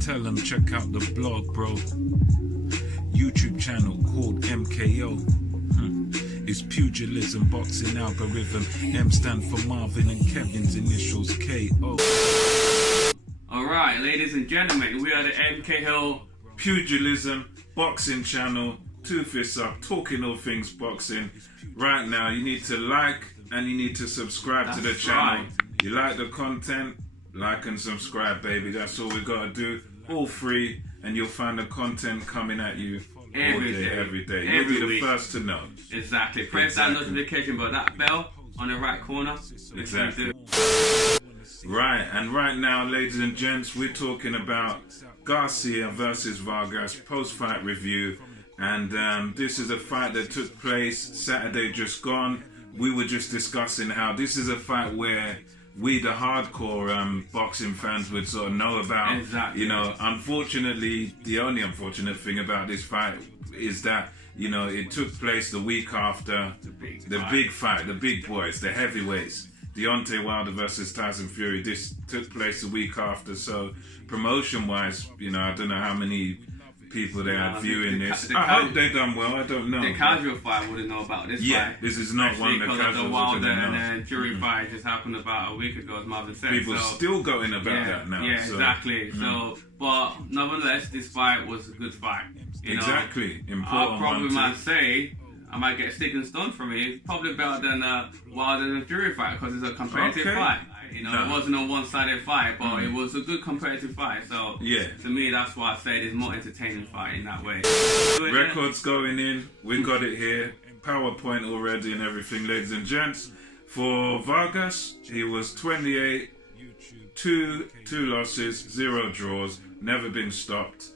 Tell them check out the blog, bro. YouTube channel called MKO. It's pugilism, boxing algorithm. M stand for Marvin and Kevin's initials KO. Alright, ladies and gentlemen, we are the MKO Pugilism boxing channel. Two fists up, talking all things boxing. Right now, you need to like and you need to subscribe to the channel. Right. You like the content, like and subscribe, baby. That's all we gotta do. All free, and you'll find the content coming at you every day. You'll be the first to know. Exactly. Press that notification button, that bell on the right corner. Exactly. Right, and right now, ladies and gents, we're talking about Garcia versus Vargas post-fight review. And this is a fight that took place Saturday just gone. We were just discussing how this is a fight where we, the hardcore boxing fans, would sort of know about. Exactly. You know, unfortunately, the only unfortunate thing about this fight is that, you know, it took place the week after the big fight, the big boys, the heavyweights. Deontay Wilder versus Tyson Fury. This took place the week after. So promotion-wise, you know, I don't know how many people they had viewing this. I hope they done well. I don't know. The casual fight wouldn't know about this fight. Yeah, this is not one of the casuals. The Wilder and then Fury fight just happened about a week ago, as Marvin said. People still going about that now. Yeah, so, exactly. So, but nonetheless, this fight was a good fight. You exactly. know, Important. I probably might say, I might get stick and stone from it. Probably better than Wilder and Fury fight because it's a competitive fight. You know, it wasn't a one-sided fight, but it was a good competitive fight. So, to me, that's why I said it's more entertaining fight in that way. Records going in. We got it here. PowerPoint already and everything, ladies and gents. For Vargas, he was 28, two losses, 0 draws, never been stopped.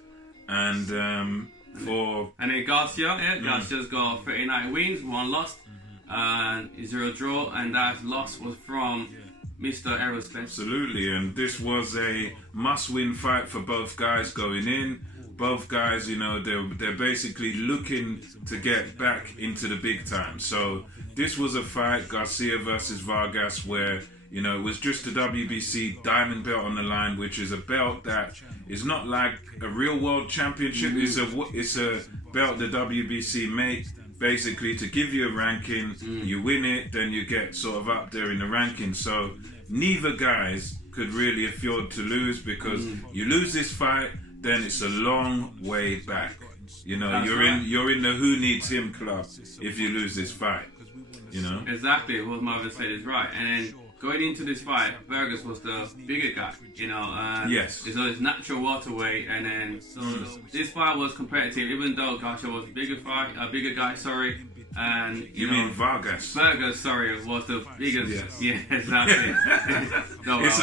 And And then Garcia, Garcia's got 39 wins, 1 loss, and 0 draw, and that loss was from Mr. Errol Spence. Absolutely, and this was a must-win fight for both guys going in. Both guys, you know, they're basically looking to get back into the big time. So this was a fight, Garcia versus Vargas, where, you know, it was just a WBC diamond belt on the line, which is a belt that is not like a real world championship. It's a belt the WBC make basically to give you a ranking. You win it, then you get sort of up there in the ranking. So neither guys could really afford to lose, because you lose this fight, then it's a long way back. You know, you're in the who needs him club if you lose this fight. You know? Exactly, what Marvin said is right. And then going into this fight, Vargas was the bigger guy, you know. Yes. So it's natural welterweight, and then this fight was competitive, even though Garcia was a bigger guy. And you mean Vargas? Vargas, was the biggest. Yes. Yeah, exactly. It's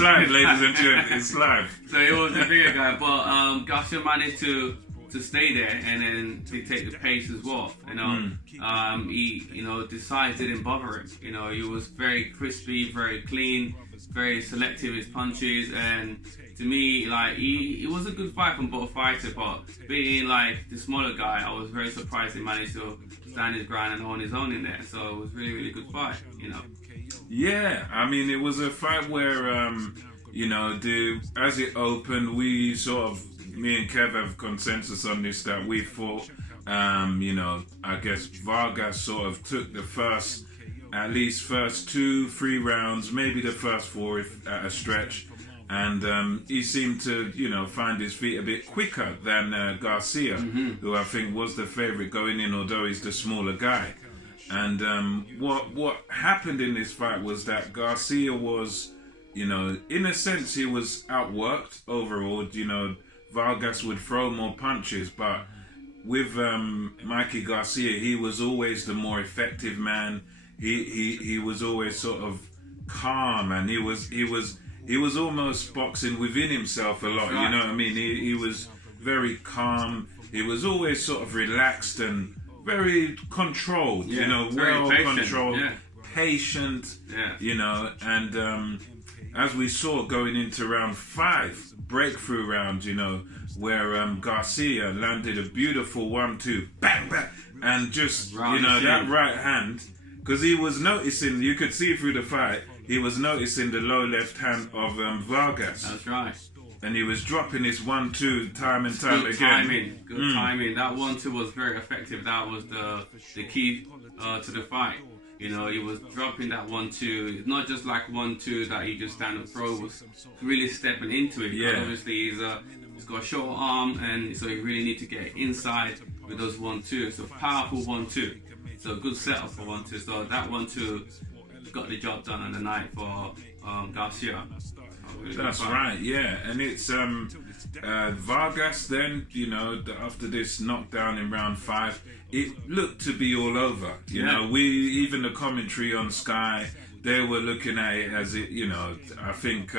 live, ladies and gentlemen. It's live. So he was the bigger guy, but Garcia managed to stay there and then to take the pace as well. You know, he, you know, the size didn't bother him. You know, he was very crispy, very clean, very selective his punches, and to me, like, he was a good fight from both fighters. But being like the smaller guy, I was very surprised he managed to stand his ground and hold his own in there. So it was really, really good fight. You know. Yeah, I mean, it was a fight where, you know, as it opened, we sort of. Me and Kev have consensus on this, that we thought, you know, I guess Vargas sort of took the first 2-3 rounds, maybe the first 4 at a stretch, and he seemed to, you know, find his feet a bit quicker than Garcia, who I think was the favourite going in, although he's the smaller guy. And what happened in this fight was that Garcia was, you know, in a sense he was outworked overall. You know, Vargas would throw more punches, but with Mikey Garcia, he was always the more effective man. He was always sort of calm, and he was almost boxing within himself a lot. You know what I mean? He was very calm. He was always sort of relaxed and very controlled. You know, well controlled, patient. You know, and as we saw going into round 5. Breakthrough round, you know, where Garcia landed a beautiful 1-2, bang, bang, and just, you know, that right hand, because he was noticing, you could see through the fight, he was noticing the low left hand of Vargas. That's right. and he was dropping his 1-2 time and time Good again. Good timing. That 1-2 was very effective. That was the key to the fight. You know, he was dropping that 1-2. It's not just like 1-2 that he just stand up throw. He was really stepping into it. Yeah. Obviously, he's got a short arm, and so you really need to get inside with those 1-2. So powerful 1-2. So good setup for 1-2. So that 1-2 got the job done on the night for Garcia. That's right, yeah. And it's Vargas then, you know, after this knockdown in round 5, it looked to be all over. You know, even the commentary on Sky, they were looking at it as it, you know, I think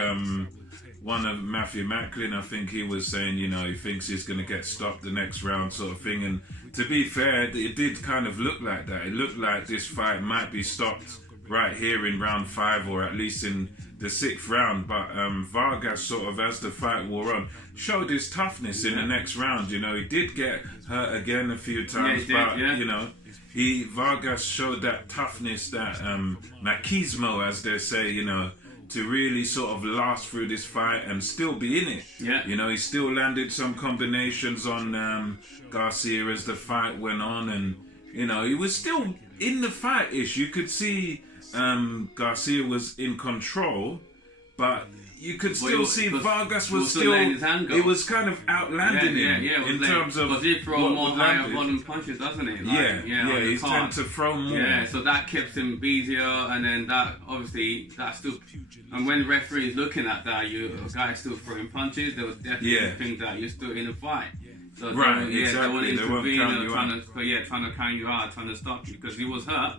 one of Matthew Macklin, I think he was saying, you know, he thinks he's going to get stopped the next round sort of thing. And to be fair, it did kind of look like that. It looked like this fight might be stopped right here in round 5, or at least in the 6th round. But Vargas sort of, as the fight wore on, showed his toughness in the next round. You know, he did get hurt again a few times, you know, Vargas showed that toughness, that machismo, as they say, you know, to really sort of last through this fight and still be in it. You know, he still landed some combinations on Garcia as the fight went on, and you know, he was still in the fight-ish. You could see Garcia was in control, but you could still see Vargas was still, it was kind of outlanding him in terms of because he throw more higher volume punches, doesn't he? Like, he tends to throw more. Yeah, so that kept him busier, and then that obviously that still. And when the referee is looking at that, a guy still throwing punches, they would definitely think that you're still in a fight. So they want to intervene, trying to count you out, trying to stop you, because he was hurt,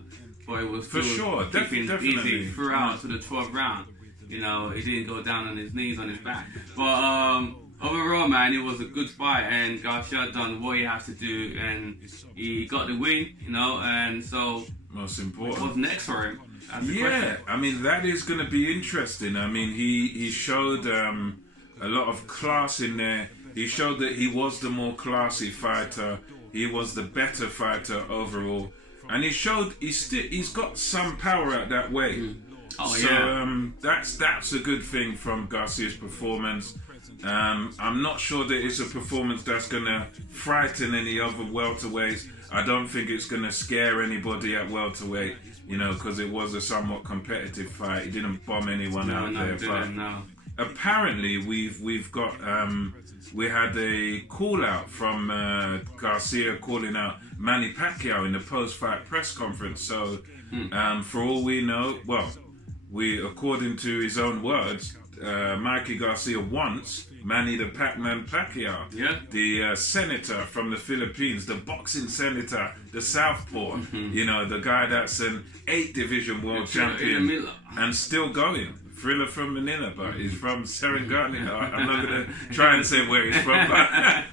but it was for sure, keeping easy throughout to the 12th round. You know, he didn't go down on his knees, on his back. But overall, man, it was a good fight, and Garcia done what he has to do, and he got the win, you know, and so most important. What's next for him? I mean, that is going to be interesting. I mean, he showed a lot of class in there. He showed that he was the more classy fighter. He was the better fighter overall, and he showed he's got some power at that weight. That's a good thing from Garcia's performance. I'm not sure that it's a performance that's going to frighten any other welterweights. I don't think it's going to scare anybody at welterweight, you know, because it was a somewhat competitive fight. He didn't bomb anyone out there. Apparently, we've got we had a call out from Garcia calling out Manny Pacquiao in the post-fight press conference. So, for all we know, according to his own words, Mikey Garcia wants Manny the Pac-Man Pacquiao, the senator from the Philippines, the boxing senator, the southpaw, you know, the guy that's an 8-division world champion and still going. Thriller from Manila, but he's from Serengeti. I'm not going to try and say where he's from, but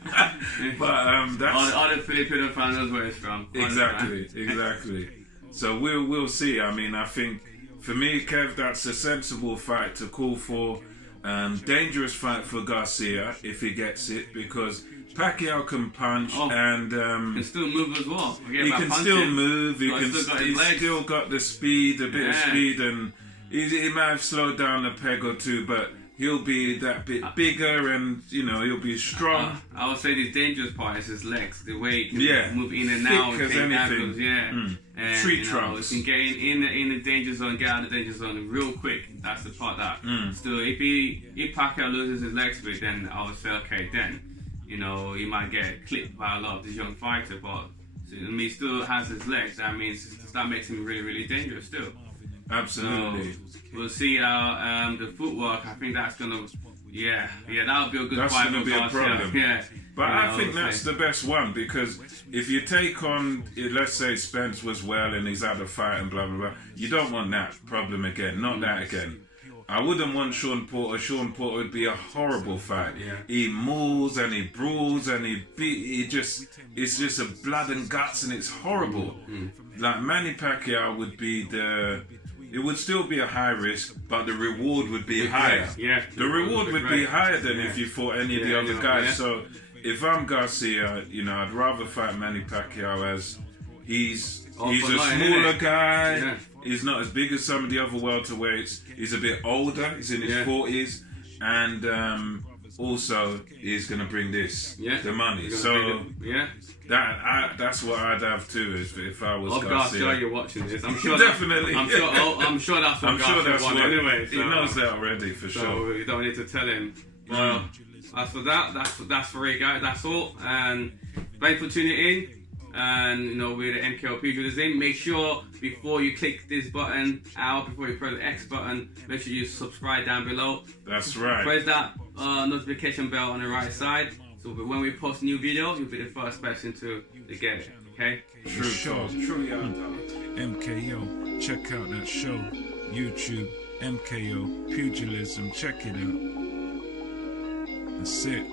that's... All the Filipino fans knows where he's from. Exactly. So we'll see. I mean, I think, for me, Kev, that's a sensible fight to call for. Dangerous fight for Garcia if he gets it, because Pacquiao can punch and can still move as well. He can still move. He's still got the speed, a bit of speed, and he might have slowed down a peg or two, but he'll be that bit bigger, and you know, he'll be strong. I would say the dangerous part is his legs, the way he can move in and out, thick as anything. And, tree trunks. He can get in the danger zone, get out of the danger zone real quick. That's the part that still, if Pacquiao loses his leg speed, then I would say, okay, then you know, he might get clipped by a lot of these young fighters, but he still has his legs. That means that makes him really, really dangerous still. Absolutely. So we'll see how the footwork. I think that's gonna, that'll be a good fight. That's gonna be a problem. But I think that's the best one, because if you take on, let's say Spence was well and he's had a fight and blah blah blah, you don't want that problem again. Not that again. I wouldn't want Sean Porter. Sean Porter would be a horrible fight. He mauls and he brawls and it's just a blood and guts, and it's horrible. Like Manny Pacquiao would be it would still be a high risk, but the reward would be higher. The reward would be higher than if you fought any of the other guys. So if I'm Garcia, you know, I'd rather fight Manny Pacquiao, as he's a smaller guy. He's not as big as some of the other welterweights. He's a bit older. He's in his 40s, and also he's going to bring this, the money. So yeah. That's what I'd have too if I was Garcia. You're watching this. I'm sure definitely. I'm sure that's what Garcia won anyway. He knows that already for sure. So you don't need to tell him. Well, as for that, that's for it, guys. That's all. And thanks for tuning in. And we're the NKO Pugilists in. Make sure before you click this button out, before you press the X button, make sure you subscribe down below. That's right. Press that notification bell on the right side. So when we post new videos, you'll be the first person to get it. Okay? True. MKO. Check out that show. YouTube. MKO Pugilism. Check it out. That's it.